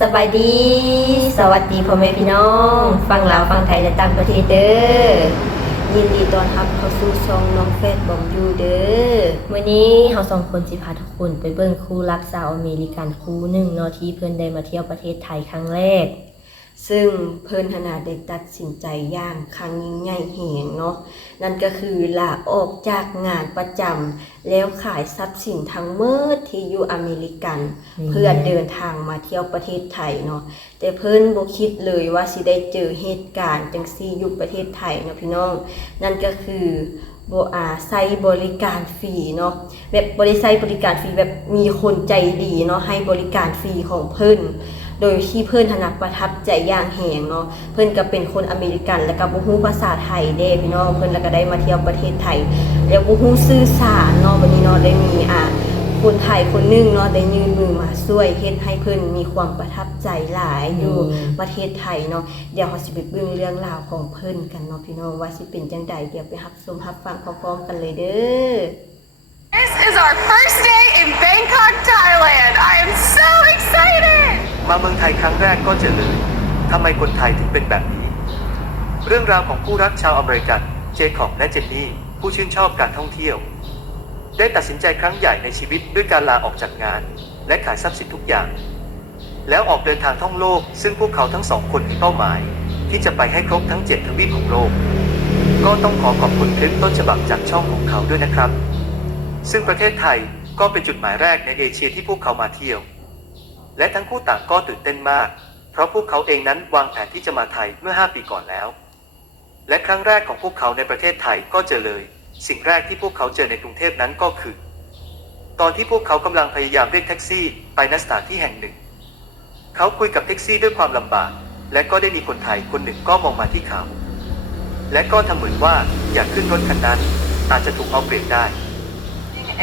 สบายดี สวัสดีพ่อแม่พี่น้อง ฟังลาวฟังไทยและต่างประเทศเด้อ ยินดีต้อนรับเข้าสู่ช่องน้องเฟซบอมยูเด้อวันนี้เราสองคนสิพาทุกคนไปเบิ่งคู่รักสาวอเมริกันคู่หนึ่งเนาะที่เพื่อนได้มาเที่ยวประเทศไทยครั้งแรก ซึ่งเพิ่นขนาดได้ตัดสินใจอย่างครั้งยิ่งใหญ่แหงเนาะนั่นก็คือลาออกจากงานประจำแล้วขายทรัพย์สินทั้งหมดที่อยู่อเมริกันอืมเพื่อเดินทางมาเที่ยวประเทศไทยเนาะแต่เพิ่นบ่คิดเลยว่าสิได้เจอเหตุการณ์จังซี่อยู่ประเทศไทยเนาะพี่น้อง นั่นก็คือบ่อาใช้บริการฟรีเนาะแบบบริษัทบริการฟรีแบบมีคนใจดีเนาะให้บริการฟรีของเพิ่น โดยที่เพิ่นถนัดประทับใจอย่างแหงเนาะเพิ่นก็เป็นคนอเมริกัน แล้วก็บ่ฮู้ภาษาไทยเด้พี่น้องเพิ่นแล้วก็ได้มาเที่ยวประเทศไทย แล้วบ่ฮู้สื่อสารเนาะวันนี้เนาะได้มีอ่าคนไทยคนหนึงเนาะได้ยื่นมือมาช่วยเฮ็ดให้เพิ่นมีความประทับใจหลายอยู่อืมประเทศไทยเนาะเดี๋ยวเราสิไปเบิ่งเรื่องราวของเพิ่นกันเนาะพี่น้องว่าสิเป็นจังใดเดี๋ยวไปรับชมรับฟังพร้อมๆกันเลยเด้อ This is our first day in Bangkok, Thailand. I am so excited! มาเมืองไทยครั้งแรกก็เจอเลยทำไมคนไทยถึงเป็นแบบนี้ เรื่องราวของคู่รักชาวอเมริกัน เจคอบและเจนนี่ ผู้ชื่นชอบการท่องเที่ยว ได้ตัดสินใจครั้งใหญ่ในชีวิตด้วยการลาออกจากงาน และขายทรัพย์สินทุกอย่าง แล้วออกเดินทางท่องโลก ซึ่งพวกเขาทั้งสองคนมีเป้าหมาย ที่จะไปให้ครบทั้งเจ็ดทวีปของโลก ก็ต้องขอขอบคุณคลิปต้นฉบับจากช่องของเขาด้วยนะครับ ซึ่งประเทศไทยก็เป็นจุดหมายแรกในเอเชียที่พวกเขามาเที่ยว และทั้งคู่ต่างก็ตื่นเต้นมาก เพราะพวกเขาเองนั้นวางแผนที่จะมาไทยเมื่อ 5 ปีก่อนแล้ว และครั้งแรกของพวกเขาในประเทศไทยก็เจอเลย สิ่งแรกที่พวกเขาเจอในกรุงเทพนั้นก็คือ ตอนที่พวกเขากำลังพยายามเรียกแท็กซี่ ไปณสถานที่แห่งหนึ่ง เขาคุยกับแท็กซี่ด้วยความลำบาก และก็ได้มีคนไทยคนหนึ่งก็มองมาที่เขา และก็ทำเหมือนว่าอยากขึ้นรถคันนั้น อาจจะถูกเอาเปรียบได้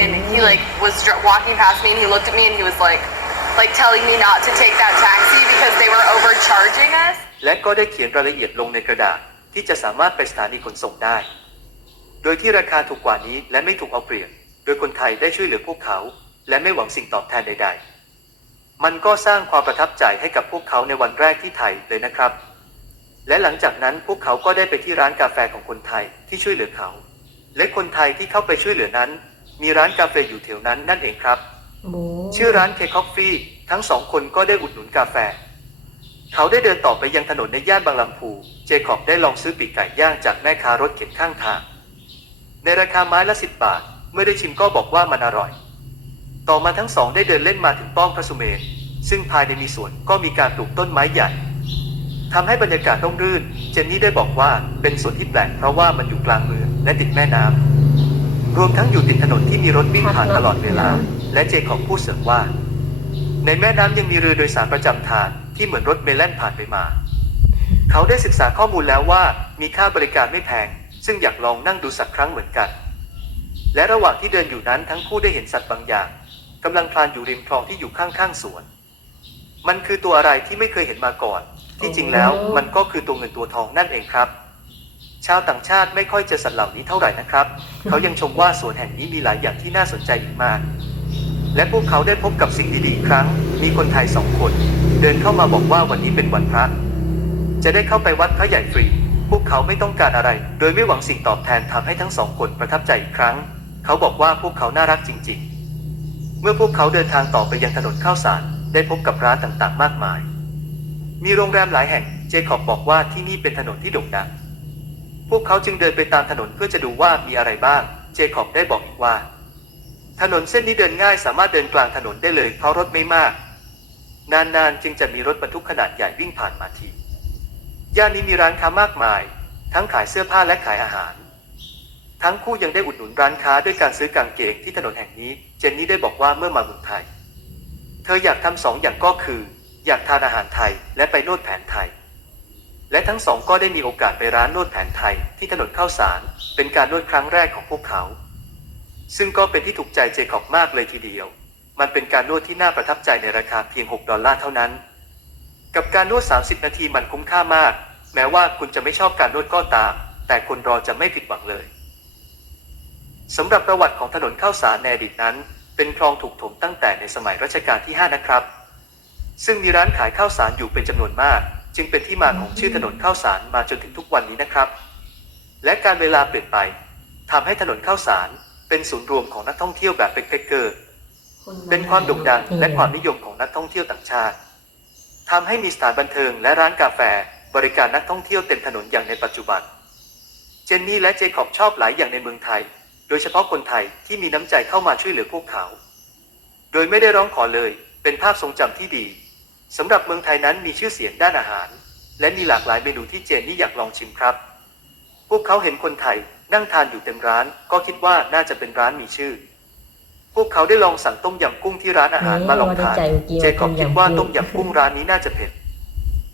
And he like was walking past me and he looked at me and he was like, like telling me not to take that taxi because they were overcharging us. และก็ได้เขียนรายละเอียดลงในกระดาษที่จะสามารถไปสถานีขนส่งได้ โดยที่ราคาถูกกว่านี้และไม่ถูกเอาเปรียบ โดยคนไทยได้ช่วยเหลือพวกเขา และไม่หวังสิ่งตอบแทนใด ๆ มันก็สร้างความประทับใจให้กับพวกเขาในวันแรกที่ไทยเลยนะครับ และหลังจากนั้นพวกเขาก็ได้ไปที่ร้านกาแฟของคนไทยที่ช่วยเหลือเขา และคนไทยที่เข้าไปช่วยเหลือนั้น มีร้านกาแฟอยู่แถวนั้นนั่นเองครับ โอ้ ชื่อร้านเคคอฟฟี่ทั้งสองคนก็ได้อุดหนุนกาแฟ เขาได้เดินต่อไปยังถนนในย่านบางลำพู เจคอบได้ลองซื้อปีกไก่ย่างจากแม่ค้ารถเข็นข้างทาง ในราคาไม้ละสิบบาท เมื่อได้ชิมก็บอกว่ามันอร่อย ต่อมาทั้งสองได้เดินเล่นมาถึงป้อมพระสุเมรซึ่งภายในมีสวนก็มีการปลูกต้นไม้ใหญ่ทำให้บรรยากาศร่มรื่น เจนนี่ได้บอกว่าเป็นสวนที่แปลกเพราะว่ามันอยู่กลางเมืองและติดแม่น้ำรวมทั้งอยู่ติดถนนที่มีรถวิ่งผ่านตลอดเวลา และเจคอบพูดเสริมว่า ในแม่น้ำยังมีเรือโดยสารประจำทางที่เหมือนรถเมล์แล่นผ่านไปมา เขาได้ศึกษาข้อมูลแล้วว่ามีค่าบริการไม่แพง ซึ่งอยากลองนั่งดูสักครั้งเหมือนกัน และระหว่างที่เดินอยู่นั้นทั้งคู่ได้เห็นสัตว์บางอย่างกำลังคลานอยู่ริมคลองที่อยู่ข้างๆสวน มันคือตัวอะไรที่ไม่เคยเห็นมาก่อน ที่จริงแล้วมันก็คือตัวเงินตัวทองนั่นเองครับ ชาวต่างชาติไม่ค่อยเจอสัตว์เหล่านี้เท่าไหร่นะครับ เขายังชมว่าสวนแห่งนี้มีหลายอย่างที่น่าสนใจอีกมาก และพวกเขาได้พบกับสิ่งดีๆครั้ง มีคนไทยสองคน เดินเข้ามาบอกว่าวันนี้เป็นวันพระ จะได้เข้าไปวัดพระใหญ่ฟรี พวกเขาไม่ต้องการอะไร โดยไม่หวังสิ่งตอบแทนทำให้ทั้งสองคนประทับใจอีกครั้ง เขาบอกว่าพวกเขาน่ารักจริง ๆ เมื่อพวกเขาเดินทางต่อไปยังถนนข้าวสาร ได้พบกับร้านต่างๆ มากมาย มีโรงแรมหลายแห่ง เจคอบบอกว่าที่นี่เป็นถนนที่โด่งดัง พวกเขาจึงเดินไปตามถนนเพื่อจะดูว่ามีอะไรบ้าง เจคอบได้บอกอีกว่า ถนนเส้นนี้เดินง่ายสามารถเดินกลางถนนได้เลยเพราะรถไม่มาก นานๆจึงจะมีรถบรรทุกขนาดใหญ่วิ่งผ่านมาที ย่านนี้มีร้านค้ามากมาย ทั้งขายเสื้อผ้าและขายอาหาร ทั้งคู่ยังได้อุดหนุนร้านค้าด้วยการซื้อกางเกงที่ถนนแห่งนี้ เจนนี่ได้บอกว่าเมื่อมาเมืองไทย เธออยากทำสองอย่างก็คือ อยากทานอาหารไทยและไปนวดแผนไทย และทั้งสองก็ได้มีโอกาสไปร้านนวดแผนไทยที่ถนนข้าวสาร เป็นการนวดครั้งแรกของพวกเขา ซึ่งก็เป็นที่ถูกใจเจคอบมากเลยทีเดียว มันเป็นการนวดที่น่าประทับใจในราคาเพียง 6 ดอลลาร์เท่านั้น กับการนวด 30 นาทีมันคุ้มค่ามาก แม้ว่าคุณจะไม่ชอบการนวดก็ตาม แต่คนรอจะไม่ผิดหวังเลยสำหรับประวัติของถนนข้าวสารในอดีตนั้น เป็นคลองถูกถมตั้งแต่ในสมัยรัชกาลที่ 5 นะครับ ซึ่งมีร้านขายข้าวสารอยู่เป็นจำนวนมาก จึงเป็นที่มาของชื่อถนนข้าวสารมาจนถึงทุกวันนี้นะครับ และการเวลาเปลี่ยนไปทำให้ถนนข้าวสาร เป็นศูนย์รวมของนักท่องเที่ยวแบบเป็นเกอร์เป็นความโด่งดังและความนิยมของนักท่องเที่ยวต่างชาติทำให้มีสถานบันเทิงและร้านกาแฟบริการนักท่องเที่ยวเต็มถนนอย่างในปัจจุบัน เจนนี่และเจคอบชอบหลายอย่างในเมืองไทย โดยเฉพาะคนไทยที่มีน้ำใจเข้ามาช่วยเหลือพวกเขา โดยไม่ได้ร้องขอเลย เป็นภาพทรงจำที่ดีสำหรับเมืองไทยนั้นมีชื่อเสียงด้านอาหาร และมีหลากหลายเมนูที่เจนนี่อยากลองชิมครับ พวกเขาเห็นคนไทย นั่งทานอยู่เต็มร้าน ก็คิดว่าน่าจะเป็นร้านมีชื่อ พวกเขาได้ลองสั่งต้มยำกุ้งที่ร้านอาหารมาลองทานเออว่าได้ใจเมื่อกี้เจคอบคิดว่าต้ต้มมยำยำกุ้กุ้งงร้านนี้น่าจะเผ็ด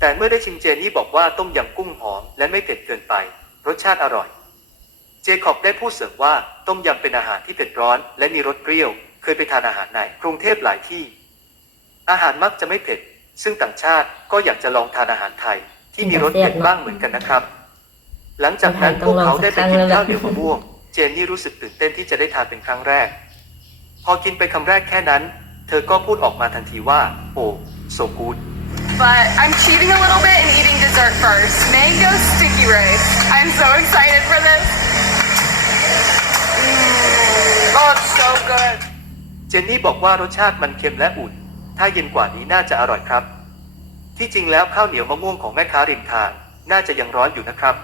แต่เมื่อได้ชิมเจนี่บอกว่าต้มยำกุ้งหอมและไม่เผ็ดเกินไป รสชาติอร่อย เจคอบได้พูดเสริมว่าต้มยำเป็นอาหารที่เผ็ดร้อน และมีรสเปรี้ยว เคยไปทานอาหารในกรุงเทพหลายที่ อาหารมักจะไม่เผ็ด ซึ่งต่างชาติก็อยากจะลองทานอาหารไทยที่มีรสเผ็ดบ้างเหมือนกันนะครับ หลังจากนั้นพวกเขาได้ไปกินข้าวเหนียวมะม่วง เจนนี่รู้สึกตื่นเต้นที่จะได้ทานเป็นครั้งแรก พอกินไปคำแรกแค่นั้น เธอก็พูดออกมาทันทีว่า โอ้ so good But I'm cheating a little bit and eating dessert first. Mango sticky rice. I'm so excited for this. Mm. Oh, it's so good. เจนนี่บอกว่ารสชาติมันเค็มและอุ่น ถ้าเย็นกว่านี้น่าจะอร่อยครับ ที่จริงแล้วข้าวเหนียวมะม่วงของแม่ค้าริมทาง น่าจะยังร้อนอยู่นะครับ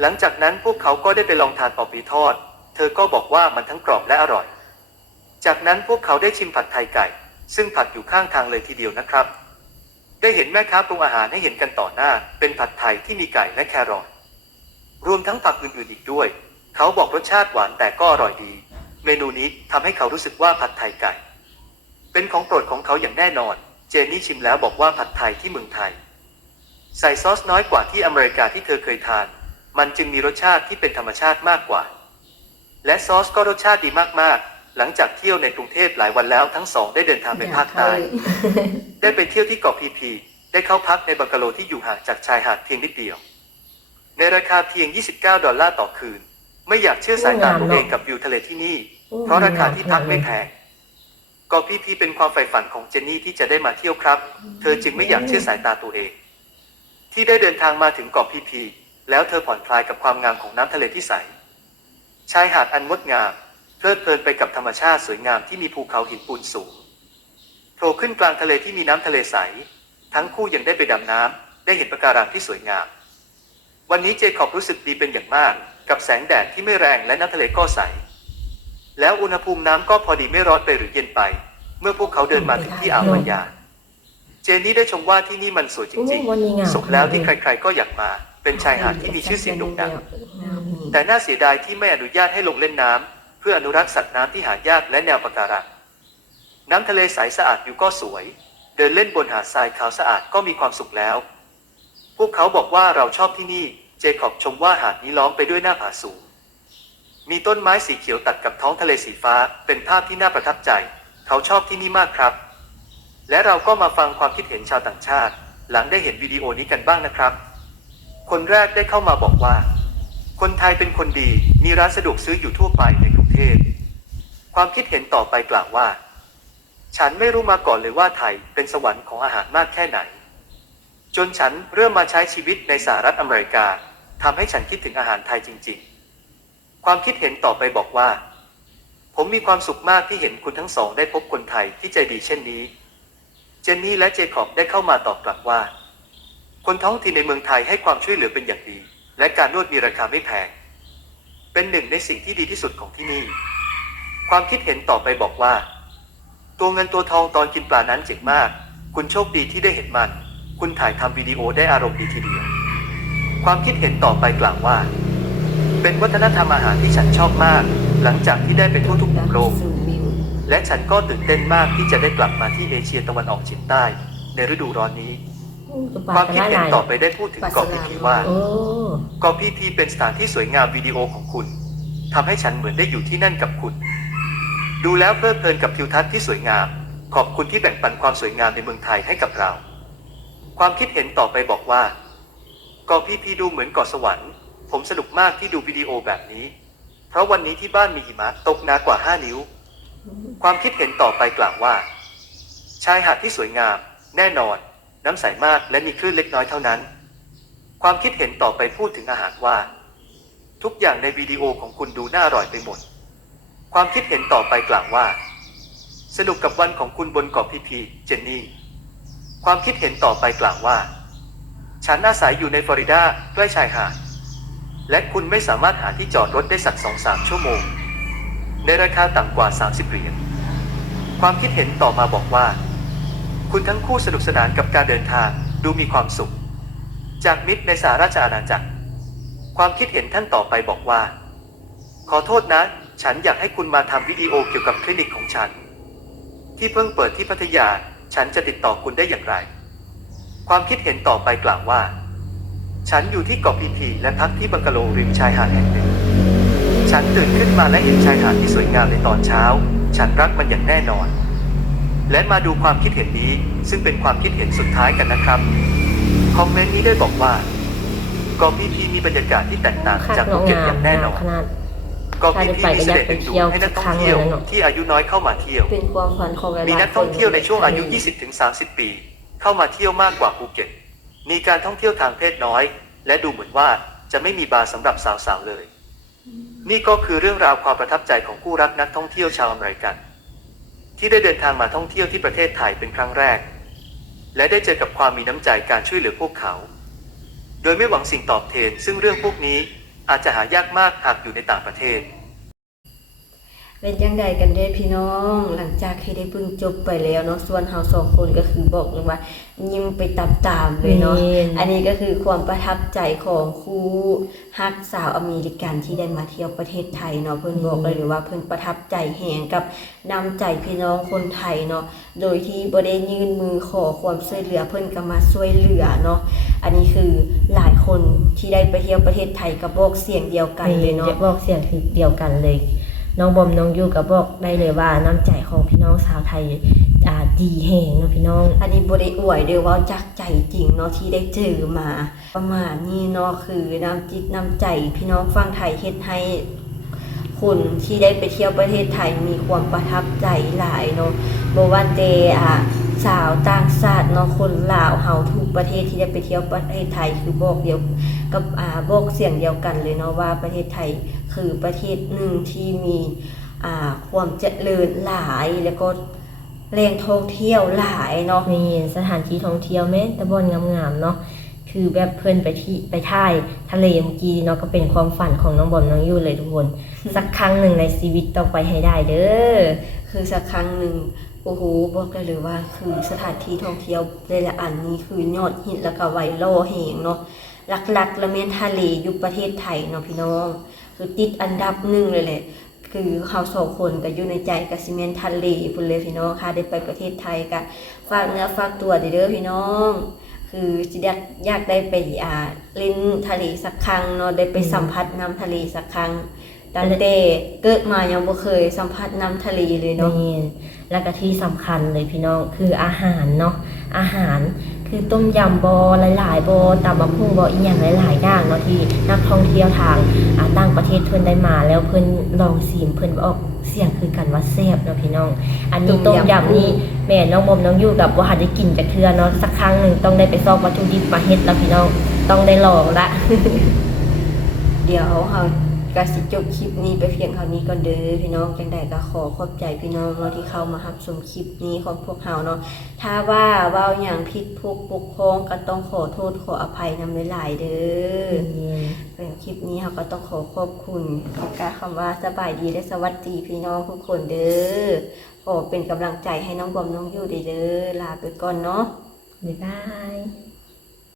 หลังจากนั้นพวกเขาก็ได้ไปลองทานปอปีทอด เธอก็บอกว่ามันทั้งกรอบและอร่อย จากนั้นพวกเขาได้ชิมผัดไทยไก่ ซึ่งผัดอยู่ข้างทางเลยทีเดียวนะครับ ได้เห็นแม่ค้าปรุงอาหารให้เห็นกันต่อหน้า เป็นผัดไทยที่มีไก่และแครอท รวมทั้งผักอื่นๆอีกด้วย เขาบอกรสชาติหวานแต่ก็อร่อยดี เมนูนี้ทำให้เขารู้สึกว่าผัดไทยไก่ เป็นของโปรดของเขาอย่างแน่นอน เจนนี่ชิมแล้วบอกว่าผัดไทยที่เมืองไทย ใส่ซอสน้อยกว่าที่อเมริกาที่เธอเคยทาน มันจึงมีรสชาติที่เป็นธรรมชาติมากกว่า และซอสก็รสชาติดีมากๆ หลังจากเที่ยวในกรุงเทพหลายวันแล้วทั้งสองได้เดินทางไปภาคใต้ได้ไปเที่ยวที่เกาะพีพี ได้เข้าพักในบังกะโลที่อยู่ห่างจากชายหาดเพียงนิดเดียว ในราคาเพียง 29 ดอลลาร์ต่อคืน ไม่อยากเชื่อสายตาตัวเองกับวิวทะเลที่นี่ เพราะราคาที่พักไม่แพงเกาะพีพีเป็นความใฝ่ฝันของเจนนี่ที่จะได้มาเที่ยวครับ เธอจึงไม่อยากเชื่อสายตาตัวเอง ที่ได้เดินทางมาถึงเกาะพีพี แล้วเธอผ่อนคลายกับความงามของน้ำทะเลที่ใส ชายหาดอันงดงาม เพลิดเพลินไปกับธรรมชาติสวยงามที่มีภูเขาหินปูนสูงโผล่ขึ้นกลางทะเลที่มีน้ำทะเลใส ทั้งคู่ยังได้ไปดำน้ำได้เห็นปะการังที่สวยงาม วันนี้เจคอบรู้สึกดีเป็นอย่างมาก กับแสงแดดที่ไม่แรงและน้ำทะเลก็ใส แล้วอุณหภูมิน้ำก็พอดีไม่ร้อนไปหรือเย็นไป เมื่อพวกเขาเดินมาถึงที่อ่าวพันยา เจนนี่ได้ชมว่าที่นี่มันสวยจริงโอ้วันนี้งามๆสมแล้วที่ใครๆก็อยากมา เป็นชายหาดที่มีชื่อเสียงโด่งดัง แต่น่าเสียดายที่ไม่อนุญาตให้ลงเล่นน้ำเพื่ออนุรักษ์สัตว์น้ำที่หายากและแนวปะการังน้ำทะเลใสสะอาดอยู่ก็สวย เดินเล่นบนหาดทรายขาวสะอาดก็มีความสุขแล้ว พวกเขาบอกว่าเราชอบที่นี่ เจคอบชมว่าหาดนี้ล้อมไปด้วยหน้าผาสูง มีต้นไม้สีเขียวตัดกับท้องทะเลสีฟ้า เป็นภาพที่น่าประทับใจ เขาชอบที่นี่มากครับ และเราก็มาฟังความคิดเห็นชาวต่างชาติ หลังได้เห็นวิดีโอนี้กันบ้างนะครับ คนแรกได้เข้ามาบอกว่า คนไทยเป็นคนดี มีร้านสะดวกซื้ออยู่ทั่วไปในกรุงเทพ ความคิดเห็นต่อไปกล่าวว่า ฉันไม่รู้มาก่อนเลยว่าไทยเป็นสวรรค์ของอาหารมากแค่ไหน จนฉันเริ่มมาใช้ชีวิตในสหรัฐอเมริกาทำให้ฉันคิดถึงอาหารไทยจริง ๆ ความคิดเห็นต่อไปบอกว่า ผมมีความสุขมากที่เห็นคุณทั้งสองได้พบคนไทยที่ใจดีเช่นนี้ เจนนี่และเจคอบได้เข้ามาตอบกลับว่า คนท้องถิ่นในเมืองไทยให้ความช่วยเหลือเป็นอย่างดี และการนวดมีราคาไม่แพง เป็นหนึ่งในสิ่งที่ดีที่สุดของที่นี่ ความคิดเห็นต่อไปบอกว่า ตัวเงินตัวทองตอนกินปลานั้นเจ๋งมาก คุณโชคดีที่ได้เห็นมัน คุณถ่ายทำวิดีโอได้อารมณ์ดีทีเดียว ความคิดเห็นต่อไปกล่าวว่า เป็นวัฒนธรรมอาหารที่ฉันชอบมาก หลังจากที่ได้ไปทั่วทุกมุมโลก และฉันก็ตื่นเต้นมากที่จะได้กลับมาที่เอเชียตะวันออกเฉียงใต้ ในฤดูร้อนนี้ ความคิดเห็นต่อไปได้พูดถึงเกาะพีพีว่าโอ้เกาะพีพีเป็นสถานที่สวยงามวิดีโอของคุณทำให้ฉันเหมือนได้อยู่ที่นั่นกับคุณ ดูแล้วเพลิดเพลินกับทิวทัศน์ที่สวยงาม ขอบคุณที่แบ่งปันความสวยงามในเมืองไทยให้กับเรา ความคิดเห็นต่อไปบอกว่าเกาะพีพีดูเหมือนเกาะสวรรค์ ผมสนุกมากที่ดูวิดีโอแบบนี้ เพราะวันนี้ที่บ้านมีหิมะตกหนากว่า 5 นิ้ว ความคิดเห็นต่อไปกล่าวว่า ชายหาดที่สวยงาม แน่นอน น้ำใสมากและมีคลื่นเล็กน้อยเท่านั้น ความคิดเห็นต่อไปพูดถึงอาหารว่า ทุกอย่างในวิดีโอของคุณดูน่าอร่อยไปหมด ความคิดเห็นต่อไปกล่าวว่า สนุกกับวันของคุณบนเกาะพีพีเจนนี่ ความคิดเห็นต่อไปกล่าวว่า ฉันอาศัยอยู่ในฟลอริดาใกล้ชายหาดและคุณไม่สามารถหาที่จอดรถได้สักสองสามชั่วโมง ในราคาต่ำกว่า 30 เหรียญ ความคิดเห็นต่อมาบอกว่า คุณทั้งคู่สนุกสนานกับการเดินทางดูมีความสุข จากมิตรในสหราชอาณาจักร ความคิดเห็นท่านต่อไปบอกว่า ขอโทษนะ ฉันอยากให้คุณมาทำวิดีโอเกี่ยวกับคลินิกของฉัน ที่เพิ่งเปิดที่พัทยาฉันจะติดต่อคุณได้อย่างไร ความคิดเห็นต่อไปกล่าวว่า ฉันอยู่ที่เกาะพีพีและพักที่บังกะโลริมชายหาดแห่งหนึ่ง ฉันตื่นขึ้นมาและเห็นชายหาดที่สวยงามในตอนเช้า ฉันรักมันอย่างแน่นอน และมาดูความคิดเห็นนี้ ซึ่งเป็นความคิดเห็นสุดท้ายกันนะครับ คอมเมนต์นี้ได้บอกว่าเกาะพีพีมีบรรยากาศที่แตกต่างคักจากภูเนาะเก็ตงาอมย่างแน่นงามอนขนาดเกาะพีพีมีเสน่ห์ดึงดูดให้นักท่องเที่ยวถ้าได้ไปก็อยากไปเที่ยวสักครั้งเลยนะเนอะที่อายุน้อยเข้ามาเที่ยว เป็นความฝันของหลายๆมีนักท่องเที่ยวในช่วงอายุคน20-30 ปี เข้ามาเที่ยวมากกว่าภูเก็ต มีการท่องเที่ยวทางเพศน้อย และดูเหมือนว่าจะไม่มีบาร์สำหรับสาวๆเลย นี่ก็คือเรื่องราวความประทับใจของคู่รักนักท่องเที่ยวชาวอเมริกัน ที่ได้เดินทางมาท่องเที่ยวที่ประเทศไทยเป็นครั้งแรก และได้เจอกับความมีน้ำใจการช่วยเหลือพวกเขา โดยไม่หวังสิ่งตอบแทนซึ่งเรื่องพวกนี้อาจจะหายากมากหากอยู่ในต่างประเทศ เป็นยังไงกันเด้พี่น้อง หลังจากที่ได้เพิ่งจบไปแล้วเนาะส่วนเฮาสองคนก็คือบอกเลยว่า ยิ้มไปตามๆเลยเนาะแม่นอันนี้ก็คือความประทับใจของครูฮักสาวอเมริกันที่ได้มาเที่ยวประเทศไทยเนาะเพิ่นบอกเลยหรือว่าเพิ่นประทับใจแหงกับน้ำใจพี่น้องคนไทยเนาะโดยที่บ่ได้ยื่นมือขอความช่วยเหลือเพิ่นก็มาช่วยเหลือเนาะอันนี้คือหลายคนที่ได้ไปเที่ยวประเทศไทยก็บอกเสียงเดียวกันเลยเนาะบอกเสียงคือเดียวกันเลย น้องบอมน้องยูก็บอกได้เลยว่าน้ำใจของพี่น้องชาวไทยอ่าดีแหงเนาะพี่น้อง อันนี้บริอวยเดียวว่าจากใจจริงเนาะที่ได้เจอมา ประมาณนี้เนาะคือน้ำจิตน้ำใจ พี่น้องฟังไทยเฮ็ดให้คนที่ได้ไปเที่ยวประเทศไทยมีความประทับใจหลายเนาะบว่าเตอะสาวต่างชาติเนาะคนลาวเฮาทุกประเทศที่ได้ไปเที่ยวประเทศไทยคือบอกเดียวกับอ่าบอกเสียงเดียวกันเลยเนาะว่าประเทศไทย คือประเทศหนึ่งที่มีอ่าความเจริญหลายแล้วก็แหล่งท่องเที่ยวหลายเนาะมีสถานที่ท่องเที่ยวแม้แต่บอนงามๆเนาะคือแบบเพื่อนไปที่ไปท่ายทะเลเมื่อกี้เนาะก็เป็นความฝันของน้องบอมน้องยูเลยทุกคน สักครั้งหนึ่งในชีวิตต้องไปให้ได้เด้อคือสักครั้งหนึ่งโอ้โหบอกได้เลยว่าคือสถานที่ท่องเที่ยวแต่ละอันนี้คือยอดฮิตแล้วก็ไวรัลแหงเนาะหลักๆและเมนทะเลอยู่ประเทศไทยเนาะพี่น้อง คือติดอันดับหนึ่งเลยแหละคือเขาสองคนก็อยู่ในใจกับซีเมนทะเลพุ่นเลยพี่น้องค่ะได้ไปประเทศไทยก็ฝากเนื้อฝากตัวเด้อพี่น้อง คือจิอยากอยากได้ไปอ่าเล่นทะเลสักครั้งเนาะได้ไปสัมผัสน้ำทะเลสักครั้งตั้งแต่เกิดมายังบ่เคยสัมผัสน้ำทะเลเลยเนาะนี่แล้วก็ที่สำคัญเลยพี่น้องคืออาหารเนาะอาหาร คือต้มยำบอหลายๆบอตำบักหุ่งบออีกอย่างหลายๆอย่างเนาะที่นักท่องเที่ยวทางต่างประเทศเพิ่นได้มา แล้วเพิ่นลองชิมเพิ่นออกเสียงคือกันว่าแซ่บเนาะพี่น้อง อันนี้ต้มยำนี่แม่น้องบอมน้องอยู่กับว่าหัดได้กินจากเทือเนาะสักครั้งหนึ่งต้องได้ไปซอกวัตถุดิบมาเฮ็ดแล้วพี่น้องต้องได้ลองละเดี๋ยวเรา ก็สิจบคลิปนี้ไปเพียงเท่านี้ก่อนเด้อพี่น้องจังใดก็ขอขอบใจพี่น้องเนาะที่เข้ามารับชมคลิปนี้ของพวกเราเนาะถ้าว่าเว้าอย่างผิดพวกปกครองก็ต้องขอโทษขออภัยนำหลายๆเด้อเป็นคลิปนี้เราก็ต้องขอขอบคุณขอกล่าวคำว่าสบายดีและสวัสดีพี่น้องทุกคนเด้อขอเป็นกำลังใจให้น้องบอมน้องอยู่เด้อลาไปก่อนเนาะบ๊ายบาย